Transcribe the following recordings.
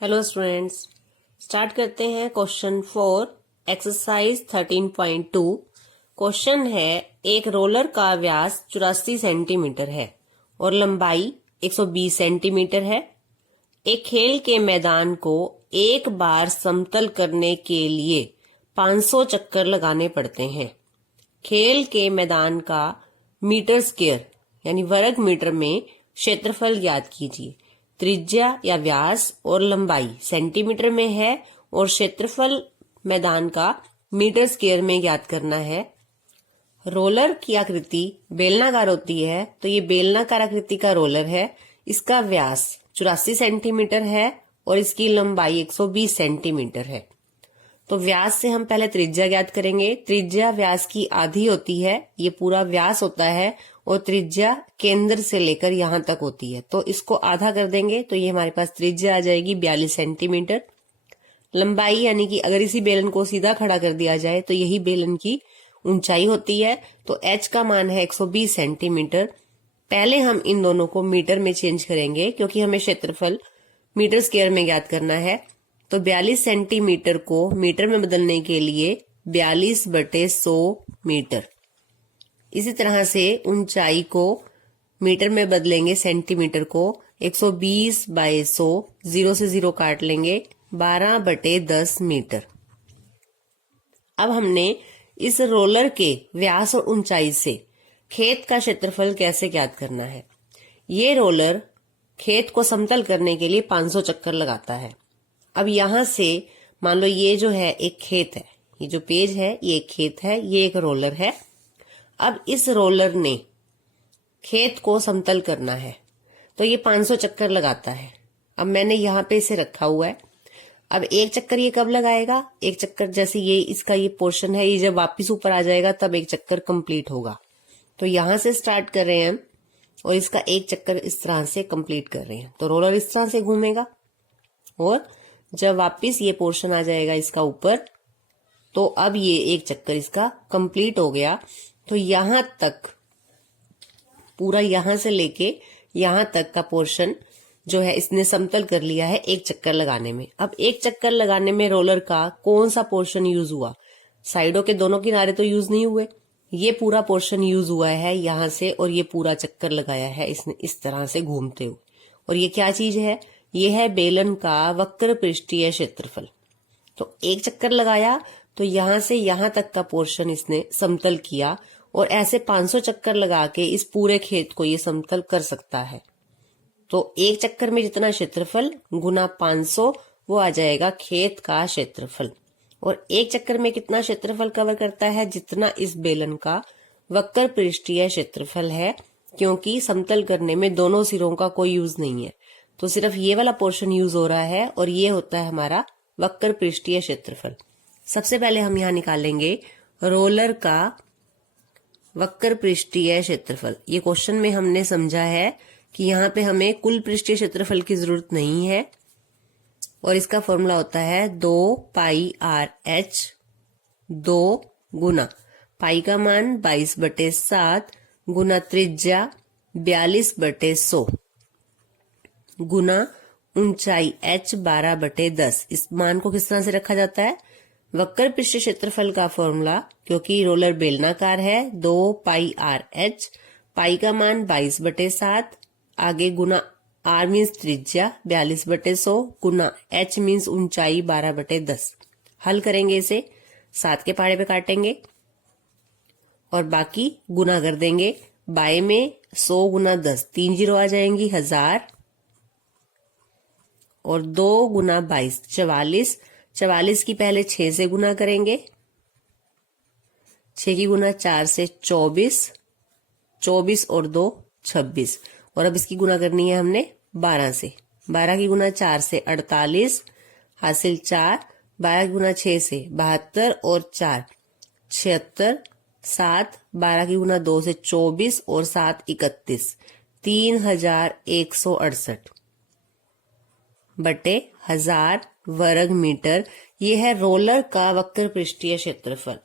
Hello students, start करते हैं question 4 exercise 13.2। Question है एक रोलर का व्यास 84 सेंटीमीटर है और लंबाई 120 सेंटीमीटर है। एक खेल के मैदान को एक बार समतल करने के लिए 500 चक्कर लगाने पड़ते हैं। खेल के मैदान का मीटर स्क्वायर यानी वर्ग मीटर में क्षेत्रफल ज्ञात कीजिए। त्रिज्या या व्यास और लंबाई सेंटीमीटर में है और क्षेत्रफल मैदान का मीटर स्क्वायर में ज्ञात करना है। रोलर की आकृति बेलनाकार होती है, तो ये बेलनाकार आकृति का रोलर है। इसका व्यास 84 सेंटीमीटर है और इसकी लंबाई 120 सेंटीमीटर है। तो व्यास से हम पहले त्रिज्या ज्ञात करेंगे। त्रिज्या व्यास की आधी होती है, ये पूरा व्यास होता है और त्रिज्या केंद्र से लेकर यहां तक होती है, तो इसको आधा कर देंगे तो ये हमारे पास त्रिज्या आ जाएगी 42 सेंटीमीटर। लंबाई यानी कि अगर इसी बेलन को सीधा खड़ा कर दिया जाए तो यही बेलन की ऊंचाई होती है, तो h का मान है 120 सेंटीमीटर। पहले हम इन दोनों को मीटर में चेंज करेंगे क्योंकि हमें क्षेत्रफल मीटर स्क्वायर में ज्ञात करना है। तो 42 सेंटीमीटर को मीटर में बदलने के लिए 42/100 मीटर। इसी तरह से ऊंचाई को मीटर में बदलेंगे सेंटीमीटर को 120/100, 0 से 0 काट लेंगे 12/10 मीटर। अब हमने इस रोलर के व्यास और ऊंचाई से खेत का क्षेत्रफल कैसे ज्ञात करना है। ये रोलर खेत को समतल करने के लिए 500 चक्कर लगाता है। अब यहां से मान लो ये जो है एक खेत है, ये जो पेज है ये एक खेत है, ये एक रोलर है। अब इस रोलर ने खेत को समतल करना है तो ये 500 चक्कर लगाता है। अब मैंने यहाँ पे इसे रखा हुआ है। अब एक चक्कर ये कब लगाएगा, एक चक्कर जैसे ये इसका ये पोर्शन है, ये जब वापस ऊपर आ जाएगा तब एक चक्कर कंप्लीट होगा। तो यहां से स्टार्ट कर रहे हैं हम और इसका एक चक्कर इस तरह से कंप्लीट कर रहे हैं, तो रोलर इस तरह से घूमेगा और जब वापस ये पोर्शन आ जाएगा इसका ऊपर, तो अब ये एक चक्कर इसका कंप्लीट हो गया। तो यहां तक पूरा यहां से लेके यहां तक का पोर्शन जो है इसने समतल कर लिया है एक चक्कर लगाने में। अब एक चक्कर लगाने में रोलर का कौन सा पोर्शन यूज हुआ, साइडों के दोनों किनारे तो यूज नहीं हुए, ये पूरा पोर्शन यूज हुआ है यहां से और ये पूरा चक्कर लगाया है इसने इस तरह से घूमते हुए। और ये क्या चीज है, ये है बेलन का वक्र पृष्ठीय क्षेत्रफल। तो एक चक्कर लगाया तो यहां से यहां तक का पोर्शन इसने समतल किया और ऐसे 500 चक्कर लगा के इस पूरे खेत को ये समतल कर सकता है। तो एक चक्कर में जितना क्षेत्रफल गुना 500 वो आ जाएगा खेत का क्षेत्रफल। और एक चक्कर में कितना क्षेत्रफल कवर करता है, जितना इस बेलन का वक्र पृष्ठीय क्षेत्रफल है, क्योंकि समतल करने में दोनों सिरों का कोई यूज नहीं है, तो सिर्फ ये वाला पोर्शन यूज हो रहा है और ये होता है हमारा वक्र पृष्ठीय क्षेत्रफल। सबसे पहले हम यहाँ निकालेंगे रोलर का वक्र पृष्ठीय क्षेत्रफल। ये क्वेश्चन में हमने समझा है कि यहाँ पे हमें कुल पृष्ठीय क्षेत्रफल की जरूरत नहीं है और इसका फॉर्मूला होता है 2πr/h 2 गुना पाई का मान 22/7 गुना त्रिज्या 42/100 गुना ऊंचाई h 12/10। इस मान को किस तरह से रखा जाता है, वक्र पृष्ठीय क्षेत्रफल का फॉर्मूला, क्योंकि रोलर बेलनाकार है, 2πr/h, पाई का मान 22/7, आगे गुना r मीन्स त्रिज्या 42/100 गुना h मीन्स ऊंचाई 12/10। हल करेंगे इसे, 7 के पहाड़े पे काटेंगे और बाकी गुना कर देंगे। बाय में 100 गुना 10, 3 जीरो आ जाएंगी 1000 और 2 गुना 22 44। 44 की पहले 6 से गुना करेंगे, 6 की गुना 4 से 24, 24 और 2 26। और अब इसकी गुना करनी है हमने 12 से, 12 की गुना 4 से 48, हासिल 4, 12 की गुना 6 से 72 और 4 76, 7, 12 की गुना 2 से 24 और 7 31, 3168 बटे 1000 वर्ग मीटर। ये है रोलर का वक्र पृष्ठीय क्षेत्रफल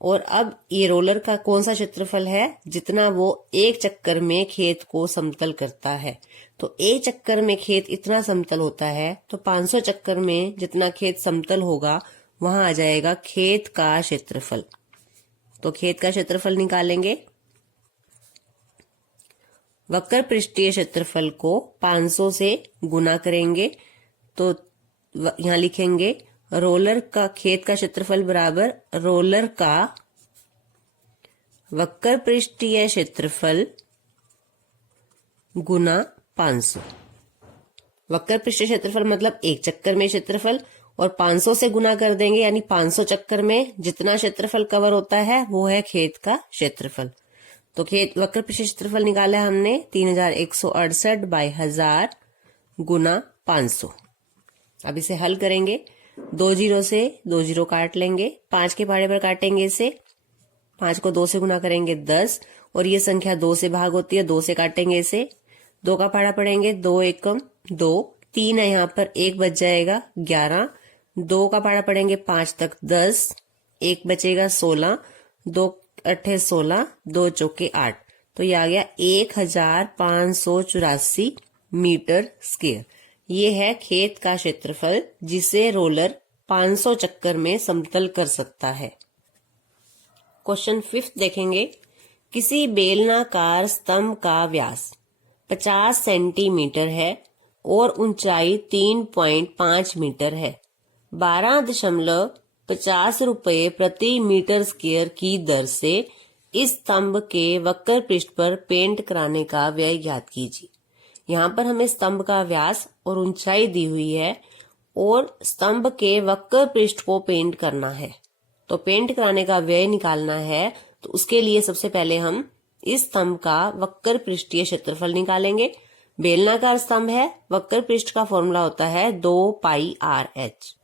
और अब ये रोलर का कौन सा क्षेत्रफल है, जितना वो एक चक्कर में खेत को समतल करता है। तो एक चक्कर में खेत इतना समतल होता है, तो 500 चक्कर में जितना खेत समतल होगा वहां आ जाएगा खेत का क्षेत्रफल। तो खेत का क्षेत्रफल निकालेंगे। वक्र पृष्ठीय क्षेत्रफल को 500 से गुना करेंगे तो यहां लिखेंगे रोलर का खेत का क्षेत्रफल बराबर रोलर का वक्र पृष्ठीय क्षेत्रफल गुना 500। वक्र पृष्ठीय क्षेत्रफल मतलब एक चक्कर में क्षेत्रफल, और 500 से गुना कर देंगे यानी 500 चक्कर में जितना क्षेत्रफल कवर होता है वो है खेत का क्षेत्रफल। तो खेत वक्र पृष्ठीय क्षेत्रफल निकाला हमने 3168 बाय 1000 गुना 500। अब इसे हल करेंगे। 2 जीरो से 2 जीरो काट लेंगे, 5 के पहाड़े पर काटेंगे इसे, 5 को 2 से गुना करेंगे 10, और ये संख्या 2 से भाग होती है, 2 से काटेंगे इसे, 2 का पहाड़ा पड़ेंगे, 2 एकम 2, 3 है यहाँ पर, 1 बच जाएगा 11, 2 का पहाड़ा पड़ेंगे 5 तक 10, 1 बचेगा 16, 2 अट्ठे 16, 2 चौके 8, तो ये आ गया 1584 मीटर स्क्वायर। ये है खेत का क्षेत्रफल जिसे रोलर 500 चक्कर में समतल कर सकता है। क्वेश्चन 5 देखेंगे। किसी बेलनाकार स्तंभ का व्यास 50 सेंटीमीटर है और ऊंचाई 3.5 मीटर है। 12.50 रुपये प्रति मीटर स्क्वायर की दर से इस स्तंभ के वक्र पृष्ठ पर पेंट कराने का व्यय ज्ञात कीजिए। यहाँ पर हमें स्तंभ का व्यास और ऊंचाई दी हुई है और स्तंभ के वक्र पृष्ठ को पेंट करना है। तो पेंट कराने का व्यय निकालना है, तो उसके लिए सबसे पहले हम इस स्तंभ का वक्र पृष्ठीय क्षेत्रफल निकालेंगे। बेलनाकार स्तंभ है, वक्र पृष्ठ का फॉर्मूला होता है 2πr/h।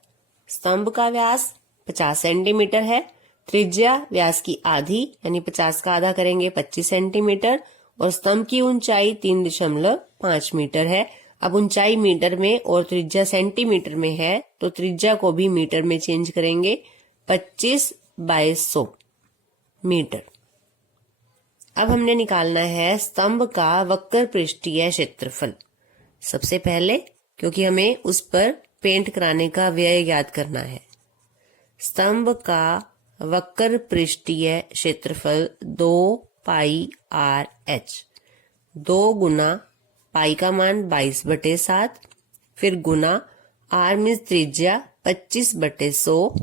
स्तंभ का व्यास 50 सेंटीमीटर है, त्रिज्या व्यास की आधी यानी 50 का आधा करेंगे 25 सेंटीमीटर, और स्तंभ की ऊंचाई 3.5 मीटर है। अब ऊंचाई मीटर में और त्रिज्या सेंटीमीटर में है, तो त्रिज्या को भी मीटर में चेंज करेंगे, 25/100 मीटर। अब हमने निकालना है स्तंभ का वक्र पृष्ठीय क्षेत्रफल। सबसे पहले क्योंकि हमें उस पर पेंट कराने का व्यय ज्ञात करना है, स्तंभ का वक्र पृष्ठीय क्षेत्रफल 2πr/h। 2 गुना पाई का मान 22/7, फिर गुना r मीन्स त्रिज्या 25/100,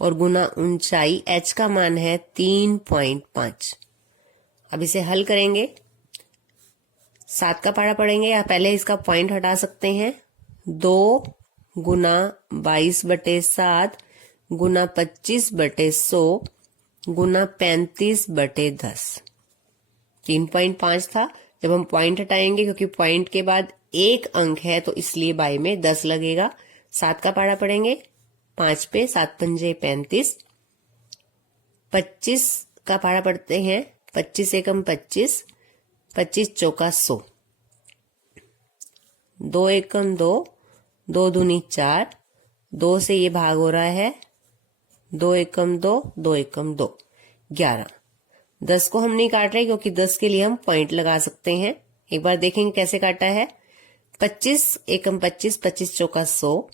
और गुना ऊंचाई h का मान है 3.5। अब इसे हल करेंगे। 7 का पहाड़ा पड़ेंगे, या पहले इसका पॉइंट हटा सकते हैं। 2 गुना 22/7 गुना 25/100 गुना 35/10। 3.5 था। जब हम पॉइंट हटाएंगे, क्योंकि पॉइंट के बाद एक अंक है तो इसलिए बाई में 10 लगेगा। 7 का पहाड़ा पड़ेंगे 5 पे, 7 पंजे 35, 25 का पहाड़ा पड़ते हैं 25 एकम 25, 25 चौका 100, 2 एकम 2, 2 दूनी 4, 2 से ये भाग हो रहा है, 2 एकम 2, 2 एकम 2, 11। 10 को हम नहीं काट रहे क्योंकि 10 के लिए हम पॉइंट लगा सकते हैं। एक बार देखेंगे कैसे काटा है। 25 एकम 25, 25 चौका 100,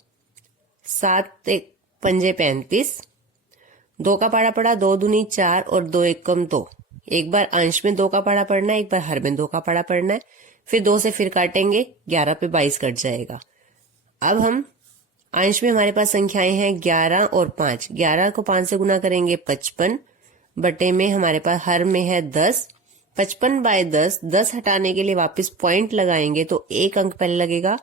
7 एक पंजे 35, 2 का पहाड़ा पड़ा, 2 दूनी 4 और 2 एकम 2। एक बार अंश में 2 का पहाड़ा पड़ना है, एक बार हर में 2 का पहाड़ा पड़ना है, फिर 2 से फिर काटेंगे, 11 पे 22 कट जाएगा। अब हम अंश में हमारे पास संख्याएं हैं 11 और 5। 11 को 5 से गुना करेंगे 55, बटे में हमारे पास हर में है 10। 55/10, 10 हटाने के लिए वापस पॉइंट लगाएंगे तो एक अंक पहले लगेगा,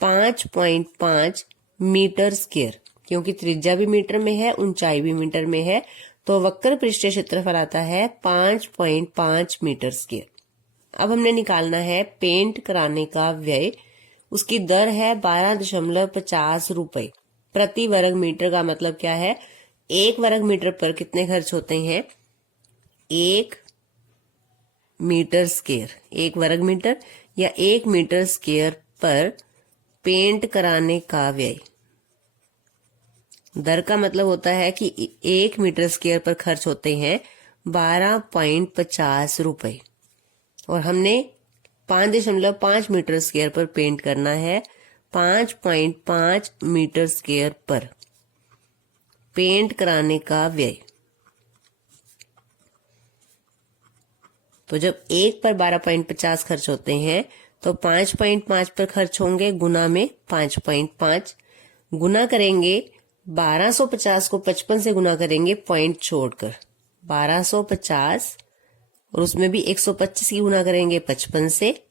5.5 मीटर स्क्वायर, क्योंकि त्रिज्या भी मीटर में है, ऊंचाई भी मीटर में है, तो वक्र पृष्ठीय क्षेत्रफल आता है 5.5 मीटर स्क्वायर। अब हमने निकालना है पेंट कराने का व्यय। उसकी दर है 12.50 रुपए प्रति वर्ग मीटर। का मतलब क्या है, 1 वर्ग मीटर पर कितने खर्च होते हैं, 1 मीटर स्क्वायर, 1 वर्ग मीटर या 1 मीटर स्क्वायर पर पेंट कराने का व्यय दर का मतलब होता है कि 1 मीटर स्क्वायर पर खर्च होते हैं 12.50 रुपए, और हमने 5.5 मीटर स्क्वायर पर पेंट करना है। 5.5 मीटर स्क्वायर पर पेंट कराने का व्यय। तो जब 1 पर 12.50 खर्च होते हैं तो 5.5 पर खर्च होंगे, गुना में 5.5 गुना करेंगे 1250 को 55 से गुना करेंगे पॉइंट छोड़कर 1250, और उसमें भी 125 की गुना करेंगे 55 से।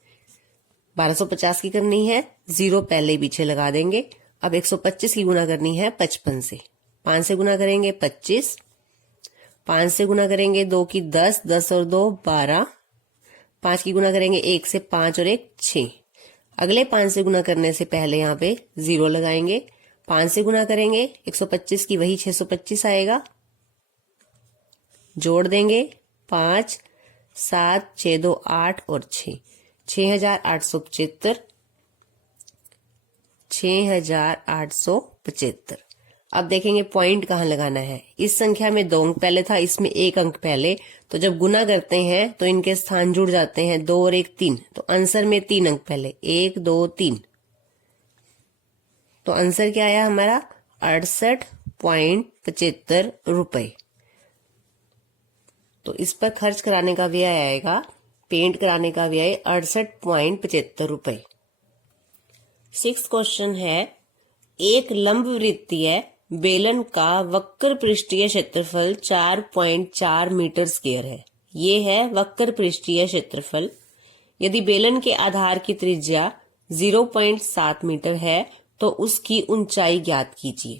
1250 की करनी है, 0 पहले पीछे लगा देंगे। अब 125 की गुना करनी है 55 से। 5 से गुना करेंगे 25, 5 से गुना करेंगे 2 की 10, 10 और 2 12, 5 की गुना करेंगे 1 से 5 और 1 6। अगले 5 से गुना करने से पहले यहाँ पे 0 लगाएंगे। 5 से गुना करेंगे 125 की वही 625 आएगा, जोड़ देंगे 5 7 6 2 8 और 6, 6875, 6875। अब देखेंगे पॉइंट कहाँ लगाना है। इस संख्या में 2 अंक पहले था, इसमें 1 अंक पहले, तो जब गुना करते हैं तो इनके स्थान जुड़ जाते हैं, 2 और 1 3, तो आंसर में 3 अंक पहले 1 2 3, तो आंसर क्या आया हमारा 68.75 रुपए। तो इस पर खर्च कराने का व्यय आएगा, पेंट कराने का व्यय 68.75 रुपए। 6th क्वेश्चन है, एक लंबवृत्तीय बेलन का वक्र पृष्ठीय क्षेत्रफल 4.4 मीटर स्क्वायर है। ये है वक्र पृष्ठीय क्षेत्रफल। यदि बेलन के आधार की त्रिज्या 0.7 मीटर है तो उसकी ऊंचाई ज्ञात कीजिए।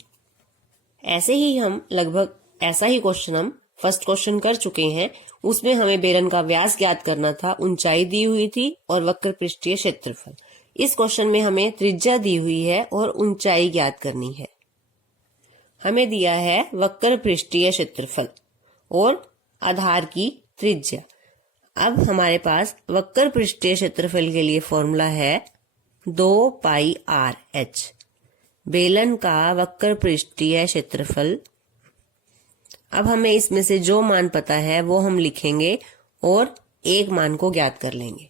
ऐसे ही हम लगभग ऐसा ही क्वेश्चन हम फर्स्ट क्वेश्चन कर चुके हैं। उसमें हमें बेलन का व्यास ज्ञात करना था, ऊंचाई दी हुई थी और वक्र पृष्ठीय क्षेत्रफल। इस क्वेश्चन में हमें त्रिज्या दी हुई है और ऊंचाई ज्ञात करनी है। हमें दिया है वक्र पृष्ठीय क्षेत्रफल और आधार की त्रिज्या। अब हमारे पास वक्र पृष्ठीय क्षेत्रफल के लिए फॉर्मूला है 2πr(h). बेलन का वक्र पृष्ठीय क्षेत्रफल। अब हमें इसमें से जो मान पता है वो हम लिखेंगे और एक मान को ज्ञात कर लेंगे।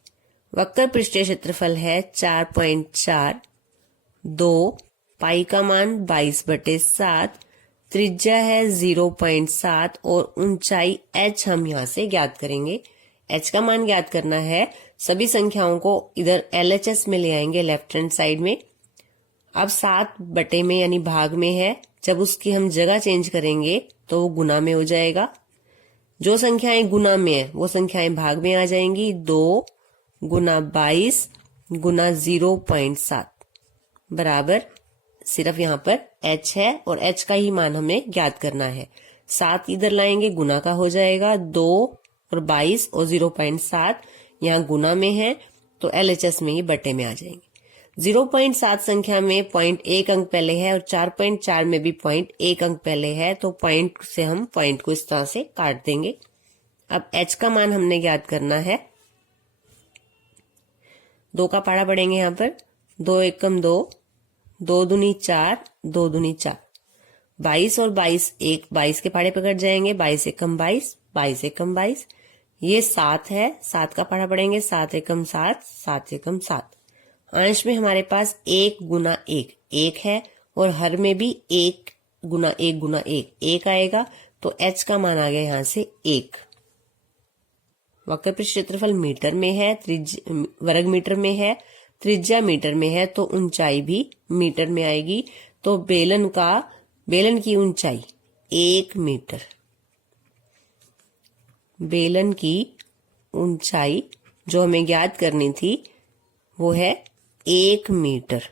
वक्र पृष्ठीय क्षेत्रफल है 4.4, 2 पाई का मान 22/7, त्रिज्या है 0.7 और ऊंचाई h हम यहाँ से ज्ञात करेंगे। h का मान ज्ञात करना है। सभी संख्याओं को इधर LHS में ले आएंगे लेफ्ट हैंड साइड में। अब 7 बटे में यानी भाग में है, जब उसकी हम जगह चेंज करेंगे तो वो गुना में हो जाएगा। जो संख्याएं गुना में है वो संख्याएं भाग में आ जाएंगी। 2 गुना 22 गुना 0.7 बराबर, सिर्फ यहाँ पर h है और h का ही मान हमें ज्ञात करना है। 7 इधर लाएंगे, गुना का हो जाएगा। 2 और 22 और 0.7 यहाँ गुना में है तो LHS में ही बटे में आ जाएंगे। 0.7 संख्या में 0.1 अंक पहले है और 4.4 में भी 0.1 अंक पहले है, तो पॉइंट से हम पॉइंट को इस तरह से काट देंगे। अब h का मान हमने ज्ञात करना है। 2 का पहाड़ा पड़ेंगे यहाँ पर। 2 एकम 2, 2 दूनी 4, 2 दूनी 4, 22 और 22 22 के पहाड़े पे कट जाएंगे। 22 एकम 22, 22 एकम 22, ये 7 है। 7 का पहाड़ा पड़ेंगे। 7 एकम 7, 7 एकम 7। अंश में हमारे पास 1 गुना 1 1 है और हर में भी 1 गुना 1 गुना 1 1 आएगा, तो h का मान आ गया यहाँ से 1। वक्र पृष्ठ क्षेत्रफल मीटर में है, वर्ग मीटर में है, त्रिज्या मीटर में है, तो ऊंचाई भी मीटर में आएगी। तो बेलन की ऊंचाई 1 मीटर। बेलन की ऊंचाई जो हमें ज्ञात करनी थी वो है 1 मीटर।